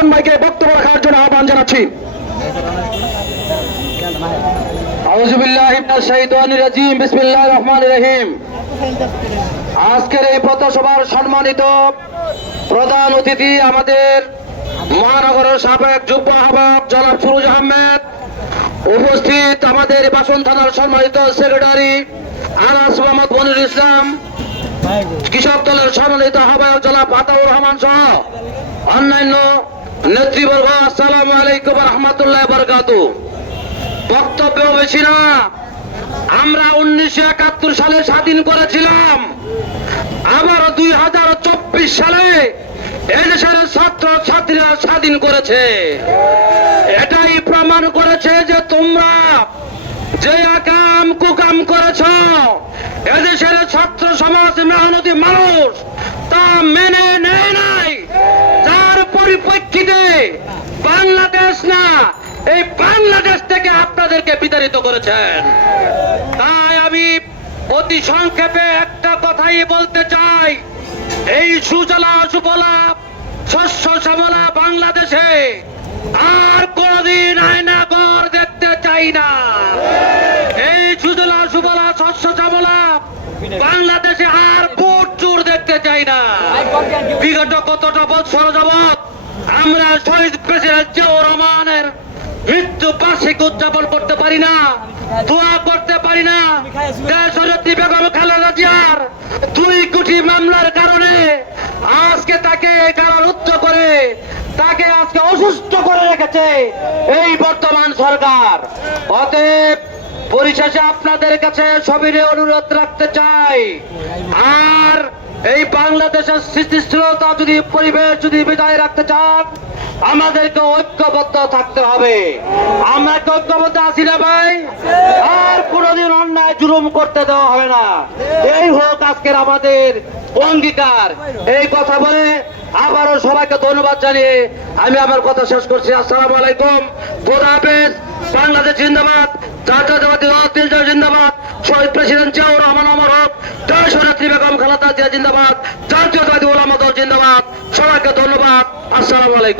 স্বপন ভাইকে বক্তব্য রাখার জন্য আহ্বান জানাচ্ছি। আজকের এই পথসভার সম্মানিত প্রধান অতিথি আমাদের মহানগরের সাবেক যুব আহ্বায়ক জনাব সুরুজ আহমেদ, উপস্থিত আমাদের বাসন থানার সম্মানিত সেক্রেটারি আনাস মোহাম্মদ মনির ইসলাম, কৃষক দলের সম্মানিত আহ্বায়ক জনাব আতাউর রহমান সহ অন্যান্য নেতৃবর্গ আসসালামু আলাইকুম রহমতুল্লাহ বরকাতু বক্তব্য বেশি না। আমরা উনিশশো একাত্তর সালে স্বাধীন করেছিলাম। আবার দুই হাজার চব্বিশ সালে এদেশের ছাত্র ছাত্রীরা স্বাধীন করেছে। এটাই প্রমাণ করেছে যে তোমরা যে কাম কুকাম করেছ, এদেশের ছাত্র সমাজ মেহনতি মানুষ, তা মেনে পরিপ্রেক্ষিতে বাংলাদেশ না, এই বাংলাদেশ থেকে আপনাদেরকে বিতাড়িত করেছেন। তাই আমি অতি সংক্ষেপে একটা কথাই বলতে চাই। এই সুজলা সুফলা শস্য শ্যামলা বাংলাদেশে আর কোনদিন আয়না ঘর দেখতে চাই না। এই সুজলা সুফলা শস্য শ্যামলা বাংলাদেশে আর ভোট চুর দেখতে চাই না। বিগত কতটা বছর যাবৎ আমরা শহীদ প্রেসিডেন্ট জিয়াউর রহমানের। মৃত্যু বার্ষিক উদযাপন করতে পারি না, দোয়া করতে পারি না। দেশনেত্রী বেগম খালেদা জিয়ার দুই কোটি মামলার কারণে আজকে তাকে কারারুদ্ধ করে, তাকে আজকে অসুস্থ করে রেখেছে এই বর্তমান সরকার। অতএব পরিশেষে আপনাদের কাছে সবিরে অনুরোধ রাখতে চাই। আর এই বাংলাদেশের স্থিতিশীলতা যদি পরিবেশ যদি বিদায় রাখতে চান, আমাদেরকে ঐক্যবদ্ধ থাকতে হবে। আমরা কি ঐক্যবদ্ধ আছি না ভাই? আর কোনোদিন অন্যায় জুলুম করতে দেওয়া হবে না। এই হোক আজকের আমাদের অঙ্গীকার। এই কথা বলে আবারও সবাইকে ধন্যবাদ জানিয়ে আমি আমার কথা শেষ করছি। আসসালামু আলাইকুম। খোদা হাফেজ। বাংলাদেশ জিন্দাবাদ। জাতীয়তাবাদী জিন্দাবাদ। শহীদ প্রেসিডেন্ট জিয়াউর রহমান, অমর হক। দেশ বেগম খালাতা জিয়া জিন্দাবাদ। জাতীয়তাবাদী ওলামা দল জিন্দাবাদ। সবাইকে ধন্যবাদ। আসসালামু আলাইকুম।